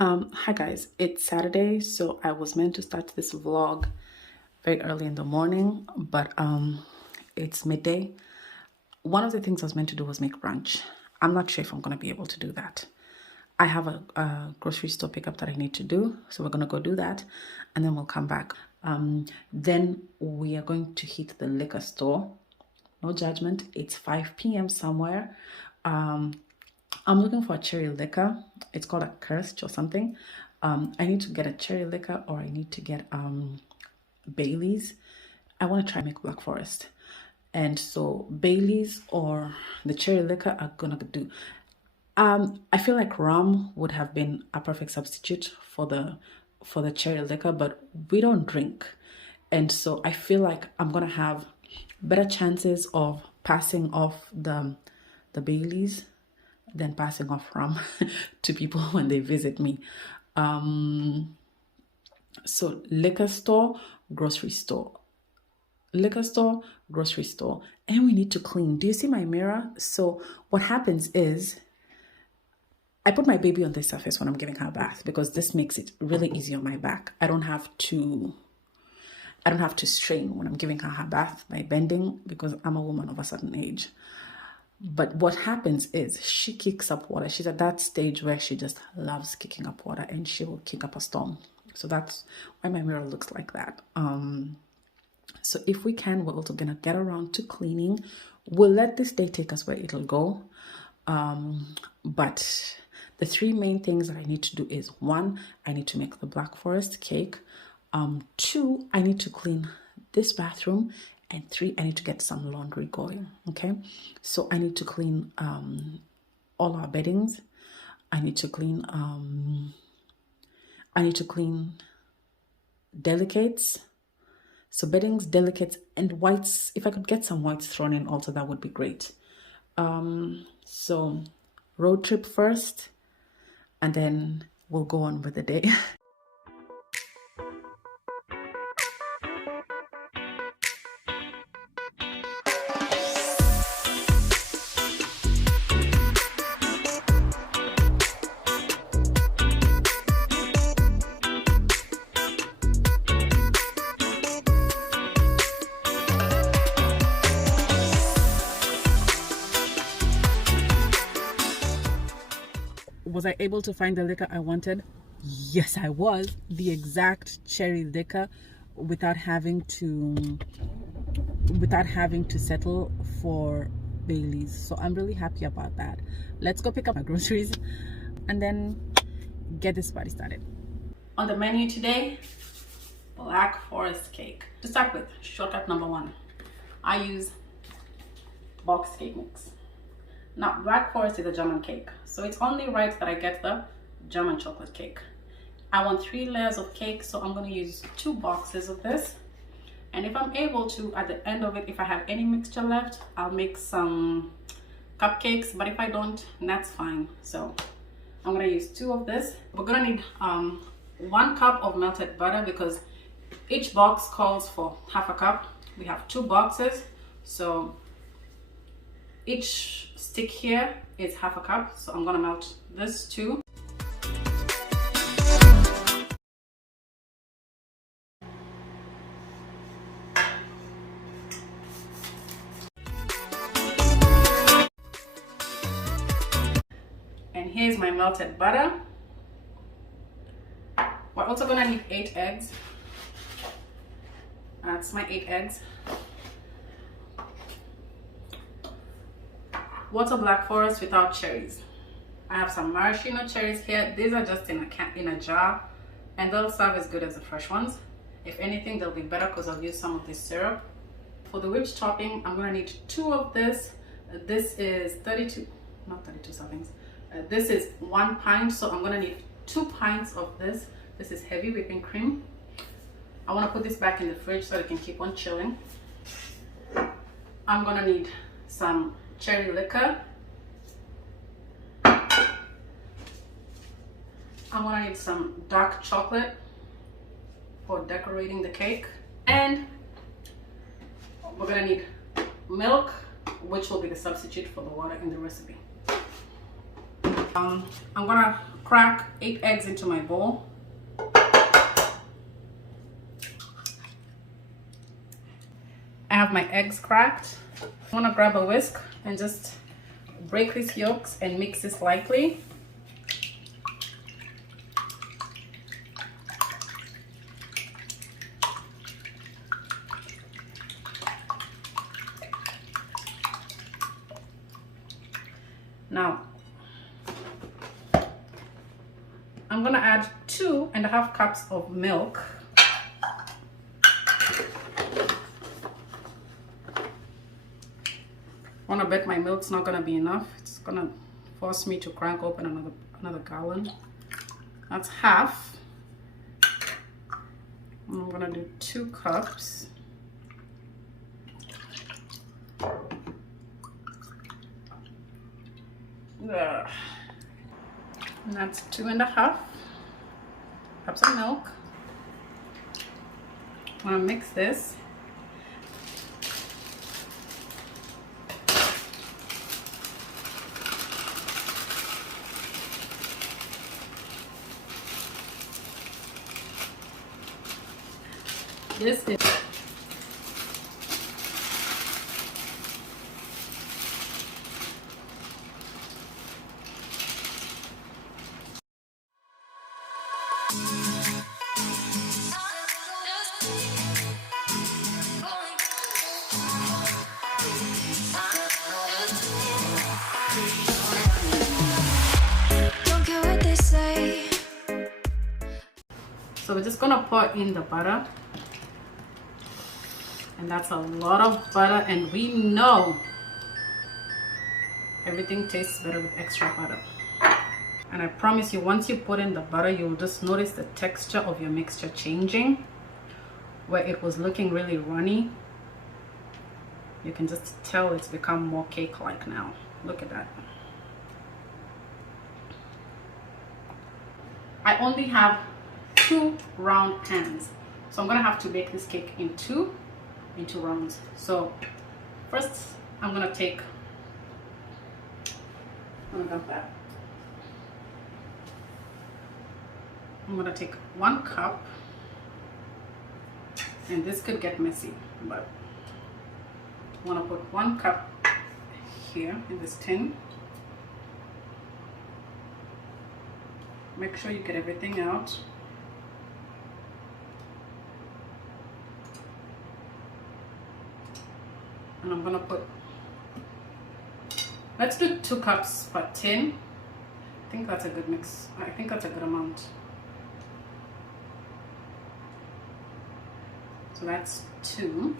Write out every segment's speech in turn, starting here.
Hi guys, it's Saturday, so I was meant to start this vlog very early in the morning, but it's midday. One of the things I was meant to do was make brunch. I'm not sure if I'm going to be able to do that. I have a grocery store pickup that I need to do, so we're going to go do that, and then we'll come back. Then we are going to hit the liquor store. No judgment, it's 5 p.m. somewhere. I'm looking for a cherry liquor. It's called a Kirst or something. I need to get a cherry liquor, or I need to get Bailey's. I want to try make Blackforest. And so Bailey's or the cherry liquor are gonna do. I feel like rum would have been a perfect substitute for the cherry liquor, but we don't drink. And so I feel like I'm gonna have better chances of passing off the Bailey's than passing off rum to people when they visit me. So liquor store, grocery store, liquor store, grocery store, and we need to clean. Do you see my mirror? So what happens is I put my baby on this surface when I'm giving her a bath because this makes it really easy on my back. I don't have to strain when I'm giving her bath by bending because I'm a woman of a certain age. But what happens is she kicks up water. She's at that stage where she just loves kicking up water, and she will kick up a storm. So that's why my mirror looks like that. So if we can, we're also gonna get around to cleaning. We'll let this day take us where it'll go. But the three main things that I need to do is, one, I need to make the Blackforest cake. Two, I need to clean this bathroom. And three, I need to get some laundry going. Okay, so I need to clean all our beddings. I need to clean delicates. So beddings, delicates, and whites. If I could get some whites thrown in also, that would be great. So road trip first, and then we'll go on with the day. Was I able to find the liquor I wanted? Yes, I was. The exact cherry liquor without having to settle for Bailey's. So I'm really happy about that. Let's go pick up my groceries and then get this party started. On the menu today, Black Forest cake. To start with, shortcut number one, I use box cake mix. Now, Black Forest is a German cake, so it's only right that I get the German chocolate cake. I want 3 layers of cake, so I'm going to use 2 boxes of this. And if I'm able to, at the end of it, if I have any mixture left, I'll make some cupcakes, but if I don't, that's fine. So I'm going to use 2 of this. We're going to need 1 cup of melted butter because each box calls for half a cup. We have 2 boxes, so each stick here is half a cup, so I'm gonna melt this too. And here's my melted butter. We're also gonna need 8 eggs. That's my 8 eggs. What's a Black Forest without cherries? I have some maraschino cherries here. These are just in a jar, and they'll serve as good as the fresh ones. If anything, they'll be better because I'll use some of this syrup. For the whipped topping, I'm gonna need 2 of this. This is 32, not 32 servings. This is 1 pint, so I'm gonna need 2 pints of this. This is heavy whipping cream. I wanna put this back in the fridge so it can keep on chilling. I'm gonna need some cherry liquor. I'm gonna need some dark chocolate for decorating the cake, and we're gonna need milk, which will be the substitute for the water in the recipe. I'm gonna crack 8 eggs into my bowl. I have my eggs cracked. I want to grab a whisk and just break these yolks and mix this lightly. Now, I'm gonna add 2.5 cups of milk. I wanna bet my milk's not gonna be enough. It's gonna force me to crank open another gallon. That's half. And I'm gonna do 2 cups. Ugh. And that's 2.5 cups of milk. I'm gonna mix this. This is so we're just gonna pour in the butter, and that's a lot of butter, and we know everything tastes better with extra butter. And I promise you, once you put in the butter, you'll just notice the texture of your mixture changing. Where it was looking really runny, you can just tell it's become more cake-like now. Look at that. I only have 2 round pans, so I'm gonna have to bake this cake in two rounds. So first I'm gonna take, I'm gonna take 1 cup, and this could get messy, but I want to put 1 cup here in this tin. Make sure you get everything out. And I'm gonna put, let's do 2 cups per tin. I think that's a good mix. I think that's a good amount. So that's 2.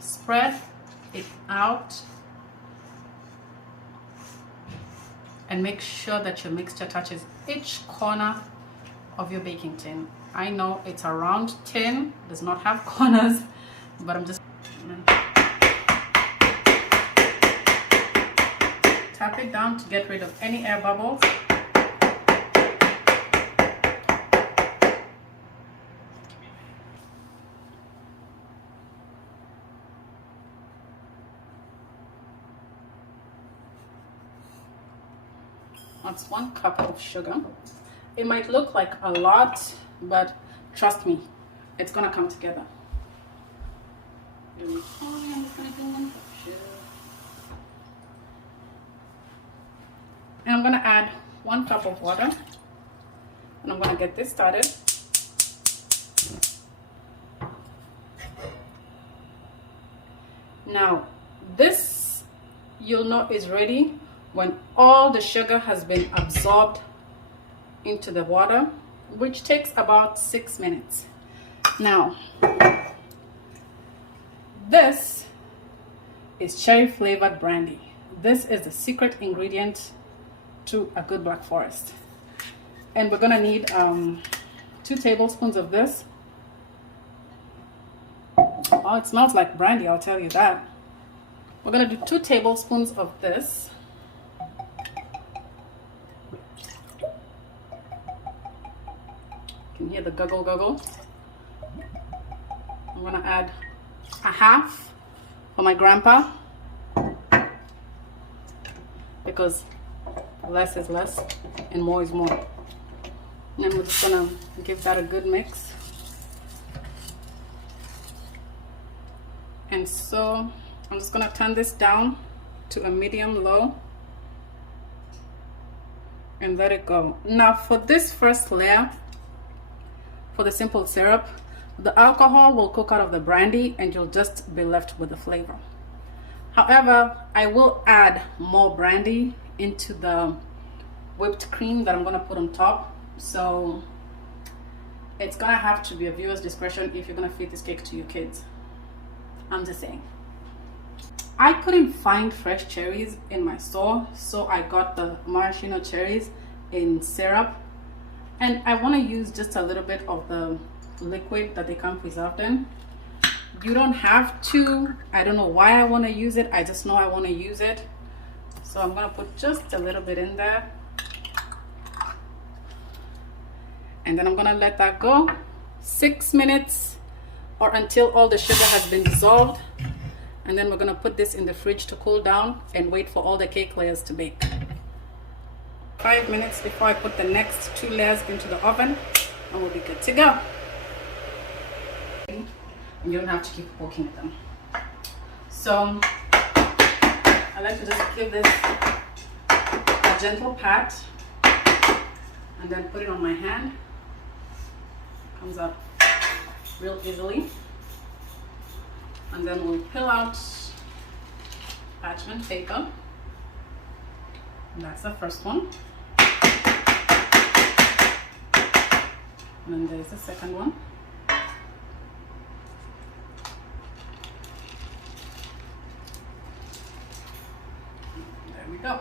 Spread it out and make sure that your mixture touches each corner of your baking tin. I know it's a round tin, does not have corners, but I'm just tap it down to get rid of any air bubbles. That's 1 cup of sugar. It might look like a lot, but trust me, it's gonna come together. And I'm gonna add 1 cup of water, and I'm gonna get this started. Now, this you'll know is ready when all the sugar has been absorbed into the water, which takes about 6 minutes. Now, this is cherry flavored brandy. This is the secret ingredient to a good Black Forest. And we're gonna need 2 tablespoons of this. Oh, it smells like brandy, I'll tell you that. We're gonna do 2 tablespoons of this. You can hear the guggle guggle. I'm gonna add a half for my grandpa, because less is less and more is more. And we're just gonna give that a good mix. And so I'm just gonna turn this down to a medium low and let it go. Now for this first layer, for the simple syrup, the alcohol will cook out of the brandy and you'll just be left with the flavor. However, I will add more brandy into the whipped cream that I'm gonna put on top. So it's gonna have to be a viewer's discretion if you're gonna feed this cake to your kids. I'm just saying. I couldn't find fresh cherries in my store, so I got the maraschino cherries in syrup, and I want to use just a little bit of the liquid that they come preserved in. You don't have to. I don't know why I want to use it. I just know I want to use it, so I'm gonna put just a little bit in there, and then I'm gonna let that go 6 minutes or until all the sugar has been dissolved. And then we're gonna put this in the fridge to cool down and wait for all the cake layers to bake. 5 minutes before I put the next 2 layers into the oven, and we'll be good to go. And you don't have to keep poking at them. So I like to just give this a gentle pat and then put it on my hand. Comes out real easily. And then we'll peel out parchment paper. And that's the first one. And then there's the second one. There we go.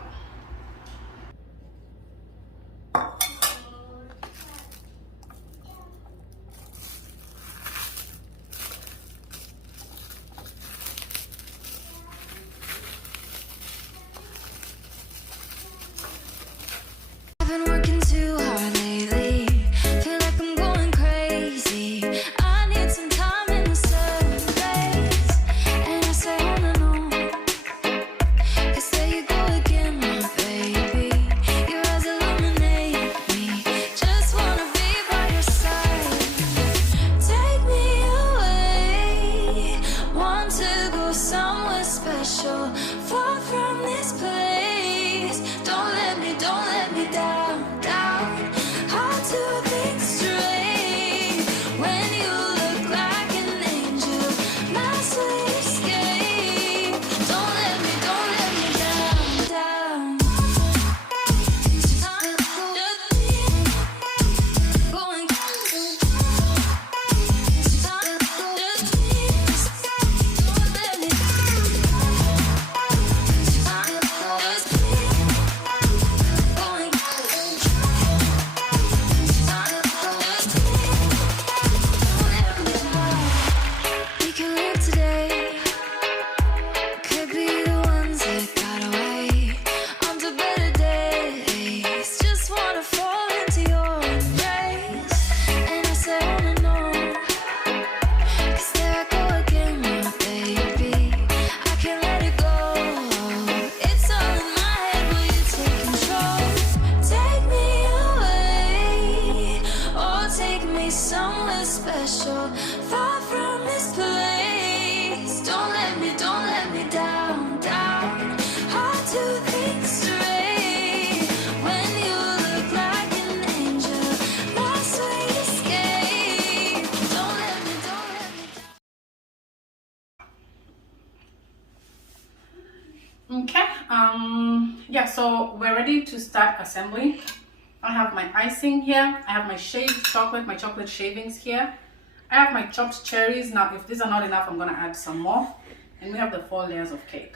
Okay, yeah, so we're ready to start assembly. I have my icing here. I have my shaved chocolate, my chocolate shavings here. I have my chopped cherries. Now, if these are not enough, I'm gonna add some more. And we have the 4 layers of cake.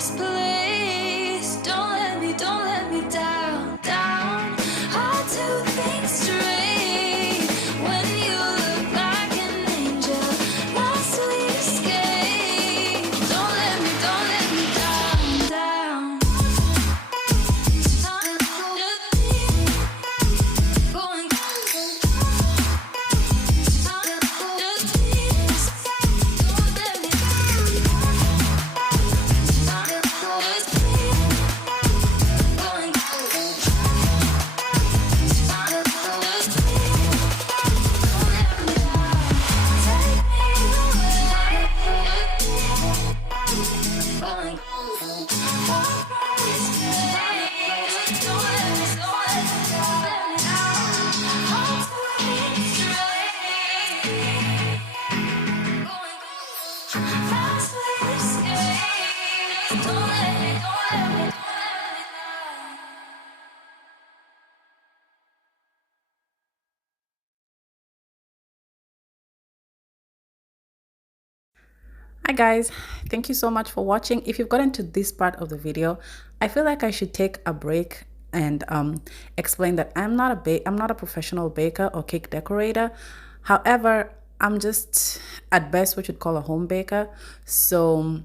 this place. Don't let me down, down. I'll do things straight. When you look like an angel, my sweet escape. Don't let me down, down. Hi guys, thank you so much for watching. If you've gotten to this part of the video, I feel like I should take a break and explain that I'm not a professional baker or cake decorator. However, I'm just at best what you'd call a home baker. So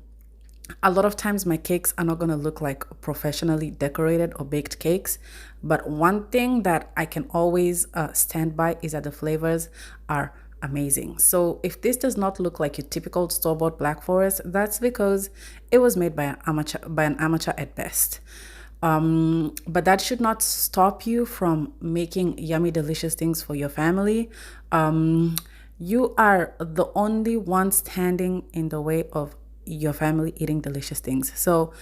a lot of times my cakes are not going to look like professionally decorated or baked cakes, but one thing that I can always stand by is that the flavors are amazing. So if this does not look like your typical store-bought Black Forest, that's because it was made by an amateur at best. But that should not stop you from making yummy, delicious things for your family. You are the only one standing in the way of your family eating delicious things. So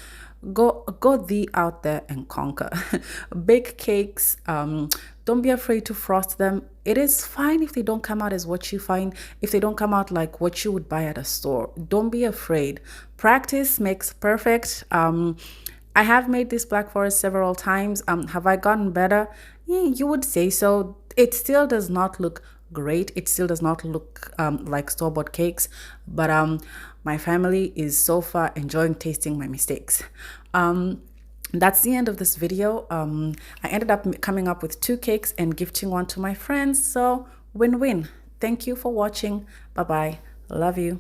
go thee out there and conquer. Bake cakes. Don't be afraid to frost them. It is fine if they don't come out as what you find, if they don't come out like what you would buy at a store. Don't be afraid. Practice makes perfect. I have made this Black Forest several times. Have I gotten better? Yeah, you would say so. It still does not look great. It still does not look like store-bought cakes, but my family is so far enjoying tasting my mistakes. That's the end of this video. I ended up coming up with 2 cakes and gifting one to my friends, so win-win. Thank you for watching. Bye-bye. Love you.